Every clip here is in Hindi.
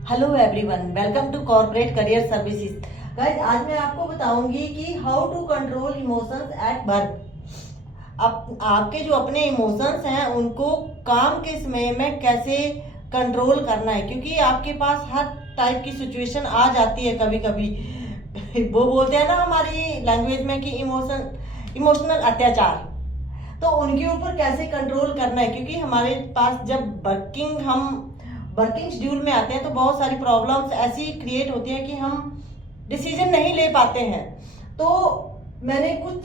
Hello everyone, welcome to corporate career services. Guys, आज मैं आपको बताऊंगी कि how to control emotions at work. आपके जो अपने इमोशंस हैं उनको काम के समय में कैसे कंट्रोल करना है, क्योंकि आपके पास हर टाइप की सिचुएशन आ जाती है। कभी कभी वो बोलते हैं ना हमारी लैंग्वेज में कि इमोशनल अत्याचार, तो उनके ऊपर कैसे कंट्रोल करना है। क्योंकि हमारे पास जब वर्किंग शेड्यूल में आते हैं तो बहुत सारी प्रॉब्लम्स ऐसी क्रिएट होती हैं कि हम डिसीजन नहीं ले पाते हैं। तो मैंने कुछ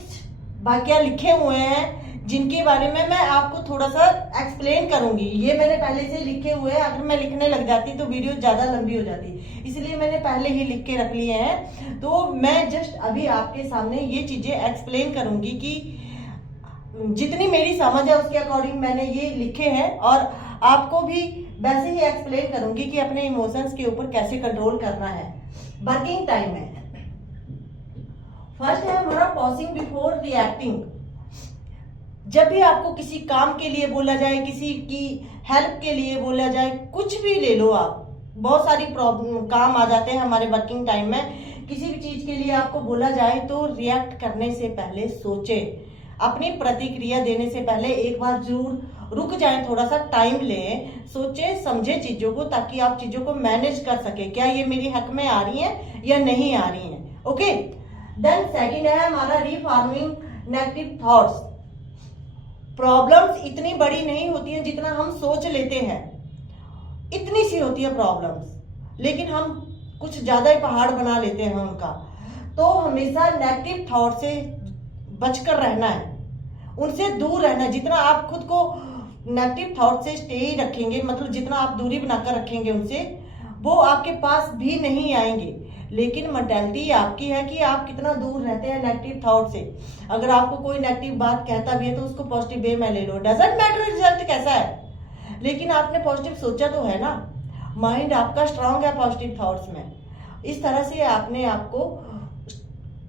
वाक्य लिखे हुए हैं जिनके बारे में मैं आपको थोड़ा सा एक्सप्लेन करूंगी। ये मैंने पहले से लिखे हुए हैं, अगर मैं लिखने लग जाती तो वीडियो ज्यादा लंबी हो जाती, इसलिए मैंने पहले ही लिख के रख लिए हैं। तो मैं जस्ट अभी आपके सामने ये चीजें एक्सप्लेन करूंगी कि जितनी मेरी समझ है उसके अकॉर्डिंग मैंने ये लिखे हैं, और आपको भी वैसे ही एक्सप्लेन करूंगी कि अपने इमोशंस के ऊपर कैसे कंट्रोल करना है वर्किंग टाइम में। फर्स्ट है हमारा पॉजिंग बिफोर रिएक्टिंग। जब भी आपको किसी काम के लिए बोला जाए, किसी की हेल्प के लिए बोला जाए, कुछ भी ले लो आप, बहुत सारी प्रॉब्लम काम आ जाते हैं हमारे वर्किंग टाइम में। किसी भी चीज के लिए आपको बोला जाए तो रिएक्ट करने से पहले सोचे, अपनी प्रतिक्रिया देने से पहले एक बार जरूर रुक जाएं, थोड़ा सा टाइम लें, सोचे समझे चीजों को, ताकि आप चीजों को मैनेज कर सके। क्या ये मेरी हक में आ रही है या नहीं आ रही है। ओके, देन सेकंड है हमारा रीफॉर्मिंग नेगेटिव थॉट्स। प्रॉब्लम्स इतनी बड़ी नहीं होती हैं जितना हम सोच लेते हैं, इतनी सी होती है प्रॉब्लम्स, लेकिन हम कुछ ज्यादा ही पहाड़ बना लेते हैं उनका। तो हमेशा नेगेटिव थॉट से बचकर रहना है, उनसे दूर रहना है। जितना आप खुद को नेगेटिव थॉट से स्टे रखेंगे, मतलब जितना आप दूरी बनाकर रखेंगे उनसे, वो आपके पास भी नहीं आएंगे। लेकिन मेंटालिटी आपकी है कि आप कितना दूर रहते हैं नेगेटिव थॉट से। अगर आपको कोई नेगेटिव बात कहता भी है तो उसको पॉजिटिव वे में ले लो, डजंट मैटर रिजल्ट कैसा है, लेकिन आपने पॉजिटिव सोचा तो है ना। माइंड आपका स्ट्रांग है पॉजिटिव थॉट्स में। इस तरह से आपने आपको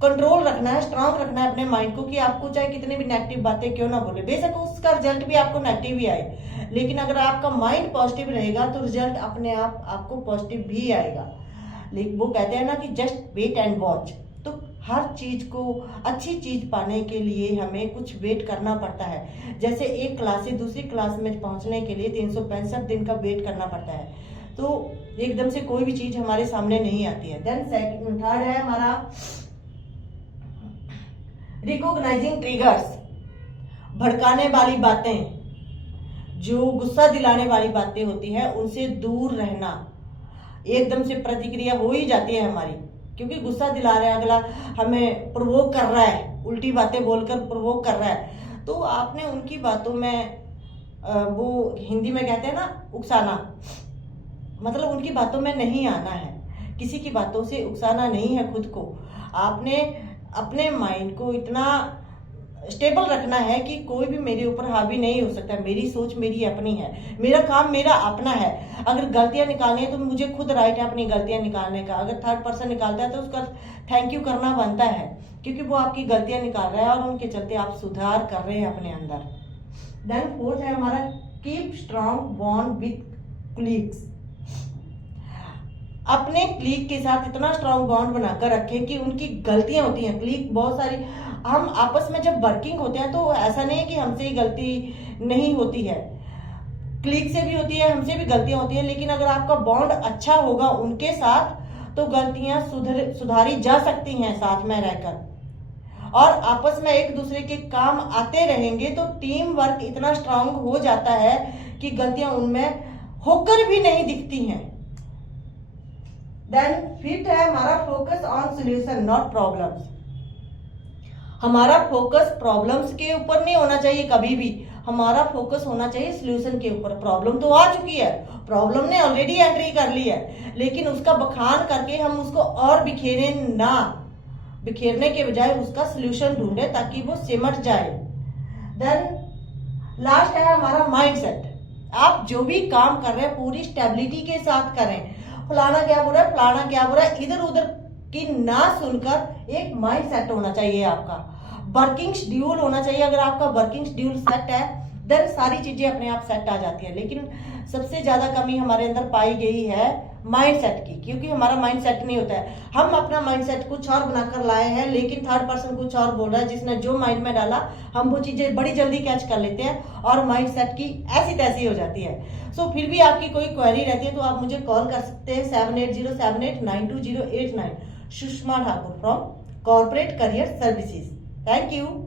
कंट्रोल रखना है, स्ट्रांग रखना है अपने माइंड को, कि आपको चाहे कितनी भी नेगेटिव बातें क्यों ना बोले, बेशक उसका रिजल्ट भी आपको नेगेटिव ही आए, लेकिन अगर आपका माइंड पॉजिटिव रहेगा तो रिजल्ट अपने आप आपको पॉजिटिव भी आएगा। लेकिन वो कहते हैं ना कि जस्ट वेट एंड वॉच। तो हर चीज को, अच्छी चीज पाने के लिए हमें कुछ वेट करना पड़ता है। जैसे एक क्लास से दूसरी क्लास में पहुंचने के लिए 365 दिन का वेट करना पड़ता है, तो एकदम से कोई भी चीज हमारे सामने नहीं आती है। देन थर्ड है हमारा रिकॉग्नाइजिंग ट्रिगर्स। भड़काने वाली बातें, जो गुस्सा दिलाने वाली बातें होती है, उनसे दूर रहना। एकदम से प्रतिक्रिया हो ही जाती है हमारी, क्योंकि गुस्सा दिला रहा है अगला, हमें प्रोवोक कर रहा है, उल्टी बातें बोलकर प्रोवोक कर रहा है, तो आपने उनकी बातों में वो हिंदी में कहते हैं ना उकसाना, मतलब उनकी बातों में नहीं आना है। किसी की बातों से उकसाना नहीं है खुद को। आपने अपने माइंड को इतना स्टेबल रखना है कि कोई भी मेरे ऊपर हावी नहीं हो सकता। मेरी सोच मेरी अपनी है, मेरा काम मेरा अपना है। अगर गलतियां निकालनी है तो मुझे खुद राइट है अपनी गलतियां निकालने का। अगर थर्ड पर्सन निकालता है तो उसका थैंक यू करना बनता है, क्योंकि वो आपकी गलतियां निकाल रहा है और उनके चलते आप सुधार कर रहे हैं अपने अंदर। देन फोर्थ है हमारा keep strong bond with colleagues. अपने क्लीग के साथ इतना स्ट्रॉन्ग बॉन्ड बनाकर रखें कि उनकी गलतियां होती हैं, क्लीग बहुत सारी, हम आपस में जब वर्किंग होते हैं तो ऐसा नहीं है कि हमसे ही गलती नहीं होती है, क्लीग से भी होती है, हमसे भी गलतियां होती हैं। लेकिन अगर आपका बॉन्ड अच्छा होगा उनके साथ तो गलतियां सुधारी जा सकती हैं साथ में रहकर, और आपस में एक दूसरे के काम आते रहेंगे तो टीम वर्क इतना स्ट्रांग हो जाता है कि गलतियां उनमें होकर भी नहीं दिखती हैं। देन फिफ्थ है हमारा focus on solution not problems. हमारा फोकस प्रॉब्लम्स के ऊपर नहीं होना चाहिए कभी भी, हमारा फोकस होना चाहिए सोल्यूशन के ऊपर। प्रॉब्लम तो आ चुकी है, प्रॉब्लम ने ऑलरेडी एंट्री कर ली है, लेकिन उसका बखान करके हम उसको और बिखेरे ना, बिखेरने के बजाय उसका सोल्यूशन ढूंढे ताकि वो सिमट जाए। देन लास्ट है हमारा माइंडसेट। आप जो भी काम कर रहे हैं पूरी स्टेबिलिटी के साथ करें। फलाना क्या बुरा है, फलाना क्या बुरा है, इधर उधर की ना सुनकर एक माइंड सेट होना चाहिए आपका। वर्किंग शेड्यूल होना चाहिए। अगर आपका वर्किंग शेड्यूल सेट है, देन सारी चीजें अपने आप सेट आ जाती है। लेकिन सबसे ज्यादा कमी हमारे अंदर पाई गई है माइंड सेट की, क्योंकि हमारा माइंड सेट नहीं होता है। हम अपना माइंड सेट कुछ और बनाकर लाए हैं, लेकिन थर्ड पर्सन कुछ और बोल रहा है, जिसने जो माइंड में डाला हम वो चीजें बड़ी जल्दी कैच कर लेते हैं और माइंड सेट की ऐसी तैसी हो जाती है। सो फिर भी आपकी कोई क्वेरी रहती है तो आप मुझे कॉल कर सकते हैं 7807892089। Sushma Thakur from corporate career services. Thank you.